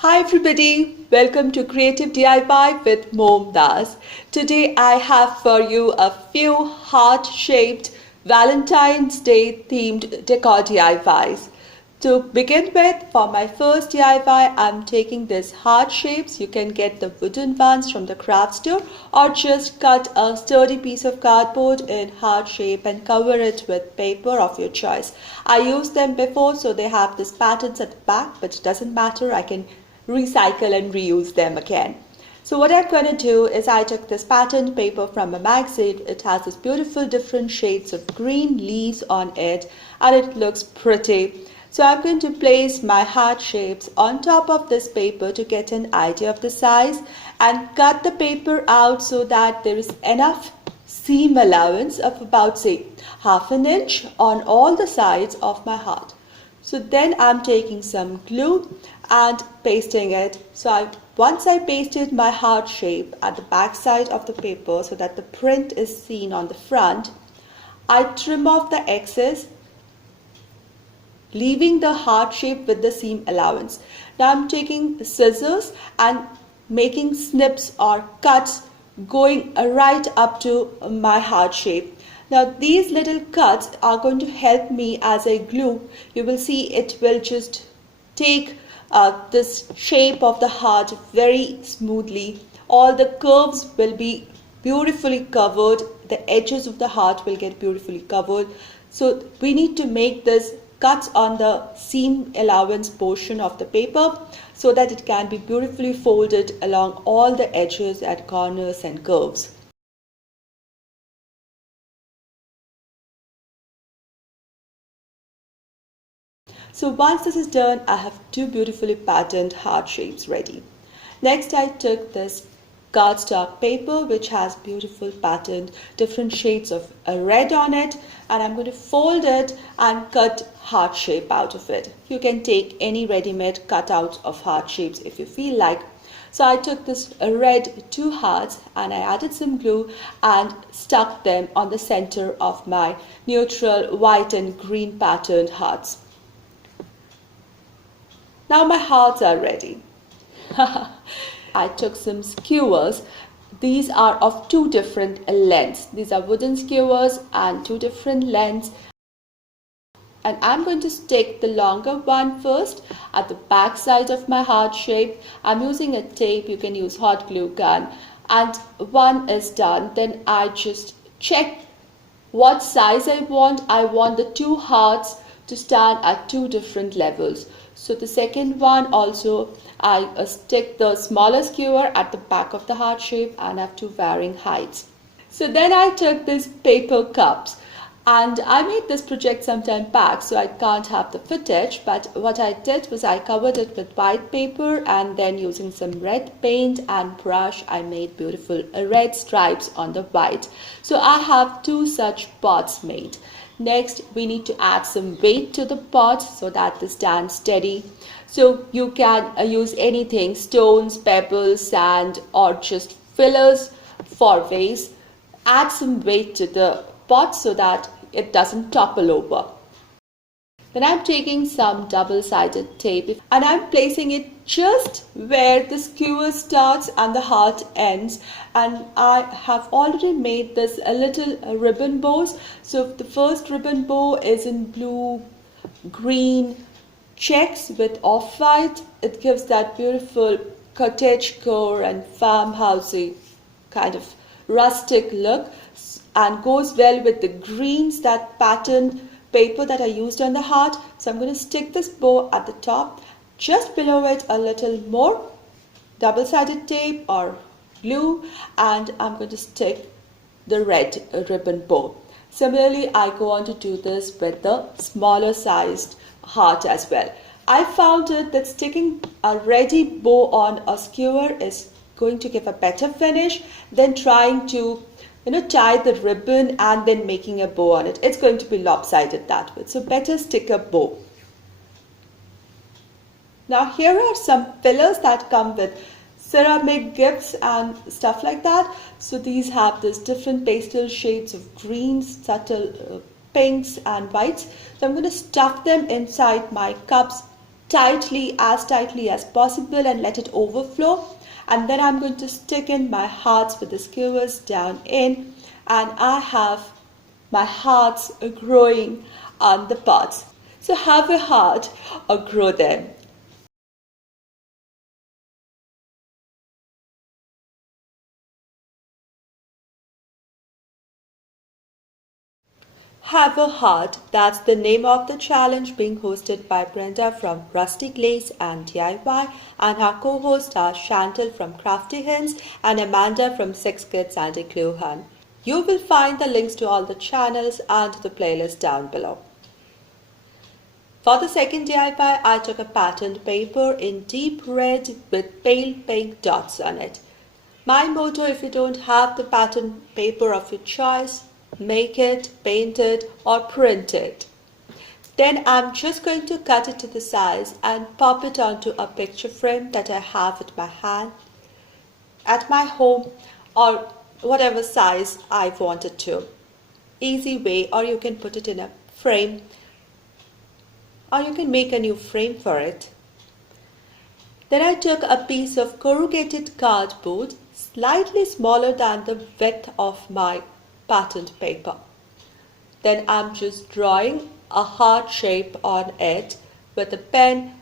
Hi everybody, welcome to Creative DIY with Mom Das. Today I have for you a few heart-shaped Valentine's Day themed decor DIYs. To begin with, for my first DIY, I'm taking these heart shapes. You can get the wooden ones from the craft store or just cut a sturdy piece of cardboard in heart shape and cover it with paper of your choice. I used them before, so they have these patterns at the back, but it doesn't matter. I can recycle and reuse them again. So what I'm going to do is I took this patterned paper from a magazine. It has this beautiful different shades of green leaves on it and it looks pretty. So I'm going to place my heart shapes on top of this paper to get an idea of the size and cut the paper out so that there is enough seam allowance of about say half an inch on all the sides of my heart. So then I'm taking some glue and pasting it. So once I pasted my heart shape at the back side of the paper so that the print is seen on the front, I trim off the excess, leaving the heart shape with the seam allowance. Now I'm taking scissors and making snips or cuts going right up to my heart shape. Now these little cuts are going to help me as I glue. You will see it will just take this shape of the heart very smoothly. All the curves will be beautifully covered. The edges of the heart will get beautifully covered. So we need to make this cuts on the seam allowance portion of the paper so that it can be beautifully folded along all the edges at corners and curves. So once this is done, I have two beautifully patterned heart shapes ready. Next, I took this cardstock paper which has beautiful patterned different shades of red on it, and I'm going to fold it and cut heart shape out of it. You can take any ready-made cutout of heart shapes if you feel like. So I took this red two hearts and I added some glue and stuck them on the center of my neutral white and green patterned hearts. Now my hearts are ready. I took some skewers. These are of two different lengths. These are wooden skewers and two different lengths. And I'm going to stick the longer one first at the back side of my heart shape. I'm using a tape. You can use hot glue gun. And one is done. Then I just check what size I want. I want the two hearts to stand at two different levels. So the second one also I stick the smaller skewer at the back of the heart shape and have two varying heights. So then I took these paper cups and I made this project some time back, so I can't have the footage, but what I did was I covered it with white paper and then using some red paint and brush I made beautiful red stripes on the white. So I have two such pots made. Next, we need to add some weight to the pot so that they stand steady. So you can use anything, stones, pebbles, sand, or just fillers for vase. Add some weight to the pot so that it doesn't topple over. Then I'm taking some double-sided tape and I'm placing it just where the skewer starts and the heart ends, and I have already made this a little ribbon bows. So the first ribbon bow is in blue, green checks with off-white. It gives that beautiful cottagecore and farmhousey kind of rustic look and goes well with the greens, that patterned paper that I used on the heart. So I'm going to stick this bow at the top, just below it a little more double-sided tape or glue, and I'm going to stick the red ribbon bow. Similarly, I go on to do this with the smaller sized heart as well. I found it that sticking a ready bow on a skewer is going to give a better finish than trying to tie the ribbon and then making a bow on it. It's going to be lopsided that way. So better stick a bow. Now here are some fillers that come with ceramic gifts and stuff like that. So these have this different pastel shades of greens, subtle pinks and whites. So I'm going to stuff them inside my cups as tightly as possible and let it overflow. And then I'm going to stick in my hearts with the skewers down in, and I have my hearts growing on the pots. So have a heart or grow them. Have a Heart, that's the name of the challenge being hosted by Brenda from Rusty Glaze and DIY, and her co-hosts are Shantell from Crafty Hints and Amanda from Six Kids and a Clue Hunt. You will find the links to all the channels and the playlist down below. For the second DIY, I took a patterned paper in deep red with pale pink dots on it. My motto, if you don't have the pattern paper of your choice, make it, paint it or print it. Then I'm just going to cut it to the size and pop it onto a picture frame that I have at my hand, at my home, or whatever size I wanted to. Easy way, or you can put it in a frame, or you can make a new frame for it. Then I took a piece of corrugated cardboard slightly smaller than the width of my patterned paper. Then I'm just drawing a heart shape on it with a pen.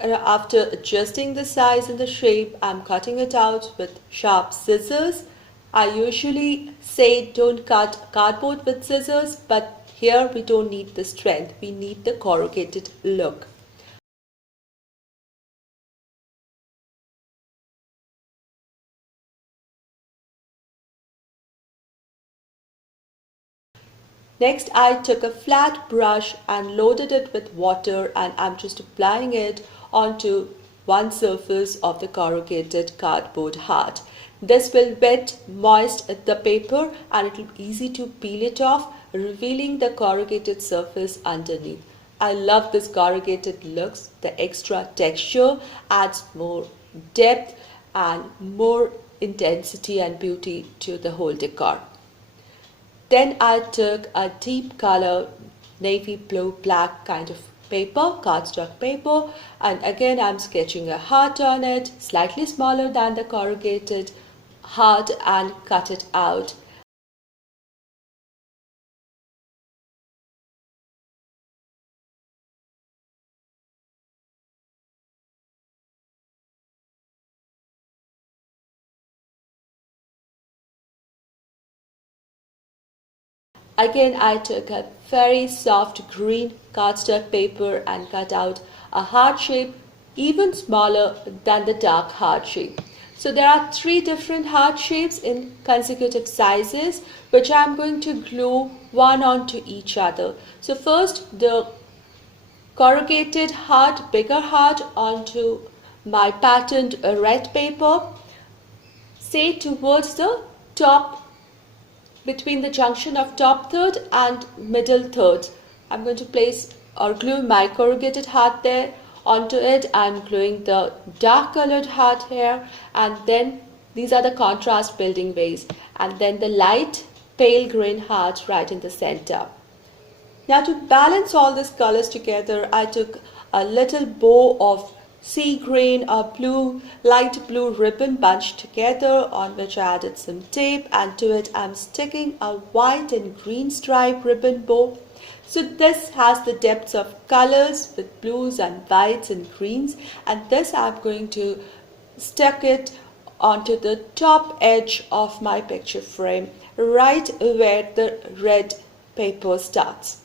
After adjusting the size and the shape, I'm cutting it out with sharp scissors. I usually say don't cut cardboard with scissors, but here we don't need the strength, we need the corrugated look. Next, I took a flat brush and loaded it with water, and I'm just applying it onto one surface of the corrugated cardboard heart. This will wet, moist the paper, and it will be easy to peel it off, revealing the corrugated surface underneath. I love this corrugated looks. The extra texture adds more depth and more intensity and beauty to the whole decor. Then I took a deep color navy blue black kind of paper, cardstock paper, and again I'm sketching a heart on it, slightly smaller than the corrugated heart, and cut it out. Again, I took a very soft green cardstock paper and cut out a heart shape even smaller than the dark heart shape. So there are three different heart shapes in consecutive sizes, which I'm going to glue one onto each other. So first, the corrugated heart, bigger heart, onto my patterned red paper, say towards the top, between the junction of top third and middle third. I'm going to place or glue my corrugated heart there. Onto it I'm gluing the dark colored heart here, and then these are the contrast building ways, and then the light pale green heart right in the center. Now to balance all these colors together, I took a little bow of sea green or blue, light blue ribbon bunched together, on which I added some tape, and to it I'm sticking a white and green stripe ribbon bow. So this has the depths of colors with blues and whites and greens, and this I'm going to stick it onto the top edge of my picture frame, right where the red paper starts.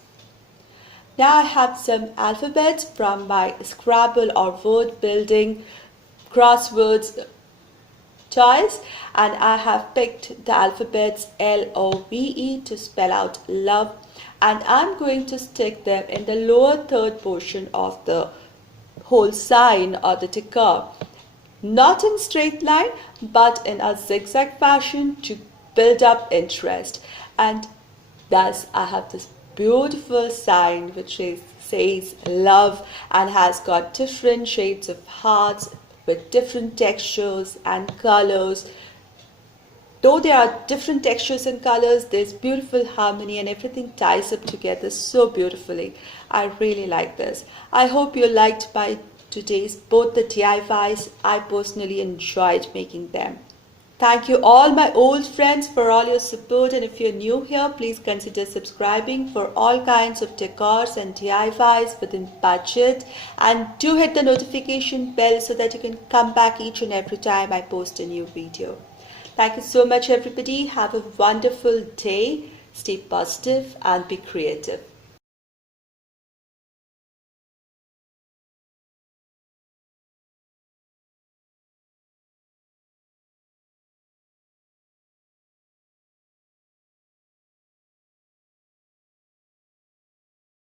Now I have some alphabets from my Scrabble or word building crosswords toys, and I have picked the alphabets LOVE to spell out love, and I'm going to stick them in the lower third portion of the whole sign or the decor. Not in straight line, but in a zigzag fashion to build up interest. And thus I have this beautiful sign which says love, and has got different shades of hearts with different textures and colors. Though there are different textures and colors, there's beautiful harmony and everything ties up together so beautifully. I really like this. I hope you liked my today's both the DIYs. I personally enjoyed making them. Thank you all my old friends for all your support, and if you're new here, please consider subscribing for all kinds of decors and DIYs within budget, and do hit the notification bell so that you can come back each and every time I post a new video. Thank you so much everybody. Have a wonderful day. Stay positive and be creative.